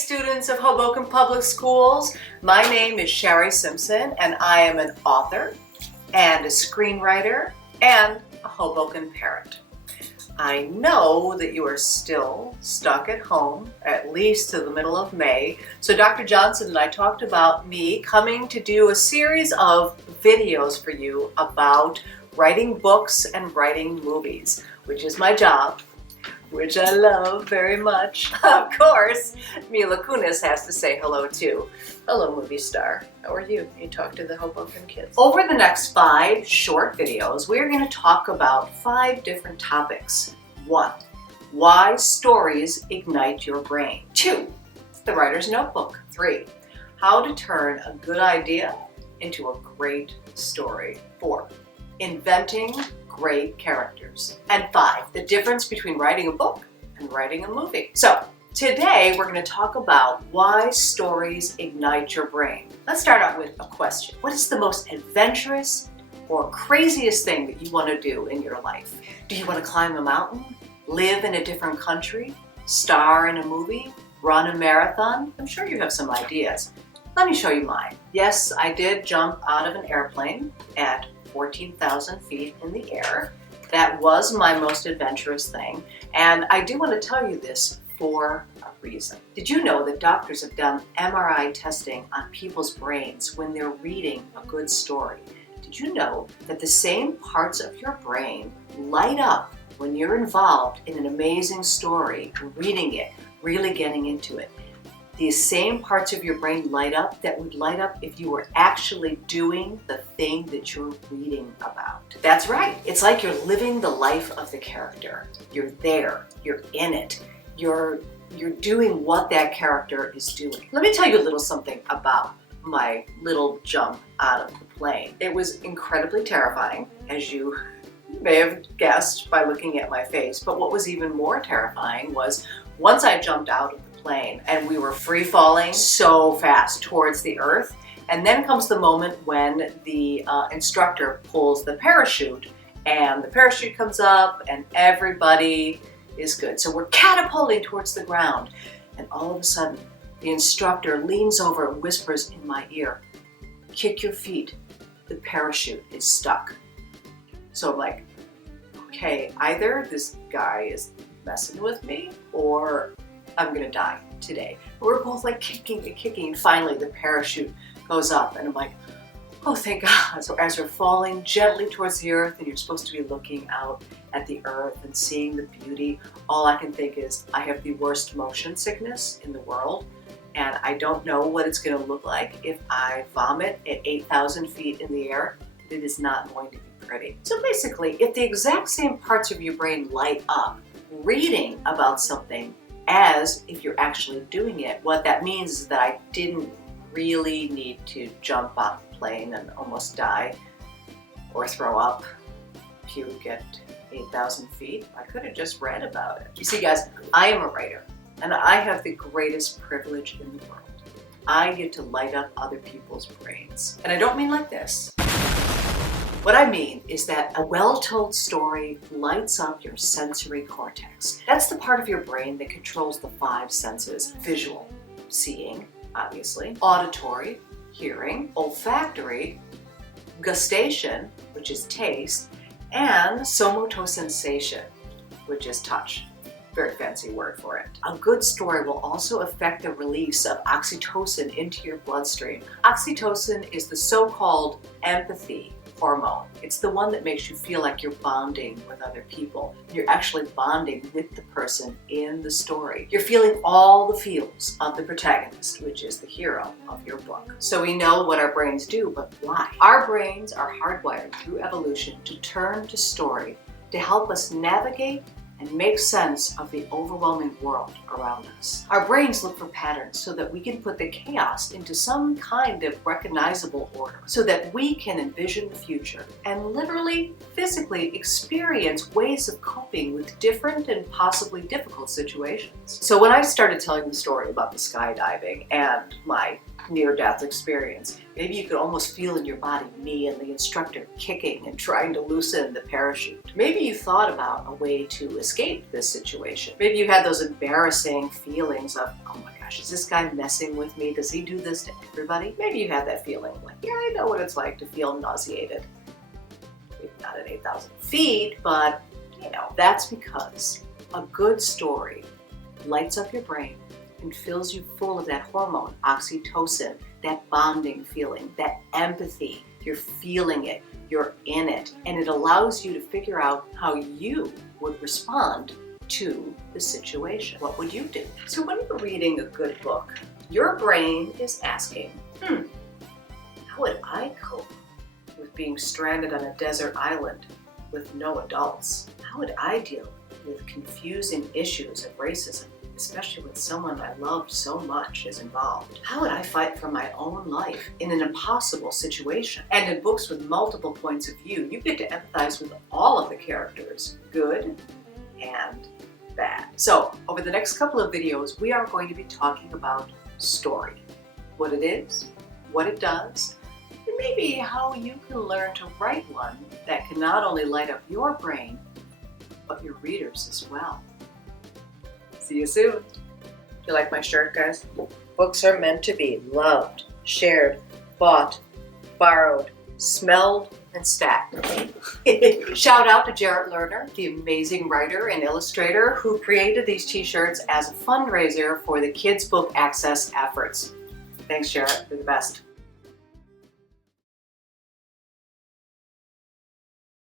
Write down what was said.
students of Hoboken Public Schools. My name is Shari Simpson and I am an author and a screenwriter and a Hoboken parent. I know that you are still stuck at home, at least to the middle of May. So Dr. Johnson and I talked about me coming to do a series of videos for you about writing books and writing movies, which is my job, which I love very much. Of course, Mila Kunis has to say hello too. Hello, movie star. How are you? You talk to the Hoboken kids. Over the next 5 short videos, we're going to talk about 5 different topics. 1, why stories ignite your brain. 2, the writer's notebook. 3, how to turn a good idea into a great story. 4, inventing great characters. And 5, the difference between writing a book and writing a movie. So today we're going to talk about why stories ignite your brain. Let's start out with a question. What is the most adventurous or craziest thing that you want to do in your life? Do you want to climb a mountain, live in a different country, star in a movie, run a marathon? I'm sure you have some ideas. Let me show you mine. Yes, I did jump out of an airplane at 14,000 feet in the air. That was my most adventurous thing. And I do want to tell you this for a reason. Did you know that doctors have done MRI testing on people's brains when they're reading a good story? Did you know that the same parts of your brain light up when you're involved in an amazing story, reading it, really getting into it? These same parts of your brain light up that would light up if you were actually doing the thing that you're reading about. That's right. It's like you're living the life of the character. You're there. You're in it. You're doing what that character is doing. Let me tell you a little something about my little jump out of the plane. It was incredibly terrifying, as you may have guessed by looking at my face. But what was even more terrifying was once I jumped out of the plane and we were free falling so fast towards the earth, and then comes the moment when the instructor pulls the parachute and the parachute comes up and everybody is good. So we're catapulting towards the ground, and all of a sudden the instructor leans over and whispers in my ear, "Kick your feet, the parachute is stuck." So I'm like, okay, either this guy is messing with me or I'm gonna die today. We're both like kicking and kicking, and finally the parachute goes up and I'm like, oh, thank God. So as we're falling gently towards the earth and you're supposed to be looking out at the earth and seeing the beauty, all I can think is I have the worst motion sickness in the world, and I don't know what it's gonna look like if I vomit at 8,000 feet in the air. It is not going to be pretty. So basically, if the exact same parts of your brain light up reading about something as if you're actually doing it, what that means is that I didn't really need to jump off the plane and almost die or throw up, puke at 8,000 feet. I could have just read about it. You see, guys, I am a writer and I have the greatest privilege in the world. I get to light up other people's brains. And I don't mean like this. What I mean is that a well-told story lights up your sensory cortex. That's the part of your brain that controls the 5 senses: visual, seeing, obviously, auditory, hearing, olfactory, gustation, which is taste, and somotosensation, which is touch. Very fancy word for it. A good story will also affect the release of oxytocin into your bloodstream. Oxytocin is the so-called empathy hormone. It's the one that makes you feel like you're bonding with other people. You're actually bonding with the person in the story. You're feeling all the feels of the protagonist, which is the hero of your book. So we know what our brains do, but why? Our brains are hardwired through evolution to turn to story to help us navigate and make sense of the overwhelming world around us. Our brains look for patterns so that we can put the chaos into some kind of recognizable order, so that we can envision the future and literally, physically experience ways of coping with different and possibly difficult situations. So when I started telling the story about the skydiving and my near-death experience, maybe you could almost feel in your body me and the instructor kicking and trying to loosen the parachute. Maybe you thought about a way to escape this situation. Maybe you had those embarrassing feelings of, oh my God, gosh, is this guy messing with me? Does he do this to everybody? Maybe you have that feeling like, yeah, I know what it's like to feel nauseated. Maybe not at 8,000 feet, but that's because a good story lights up your brain and fills you full of that hormone, oxytocin, that bonding feeling, that empathy. You're feeling it, you're in it, and it allows you to figure out how you would respond to the situation. What would you do? So when you're reading a good book, your brain is asking, how would I cope with being stranded on a desert island with no adults? How would I deal with confusing issues of racism, especially when someone I loved so much is involved? How would I fight for my own life in an impossible situation? And in books with multiple points of view, you get to empathize with all of the characters, good and bad. So over the next couple of videos, we are going to be talking about story, what it is, what it does, and maybe how you can learn to write one that can not only light up your brain, but your readers as well. See you soon. You like my shirt, guys? Books are meant to be loved, shared, bought, borrowed, smelled, and stacked. Shout out to Jarrett Lerner, the amazing writer and illustrator who created these t-shirts as a fundraiser for the Kids Book Access efforts. Thanks, Jarrett. You're the best.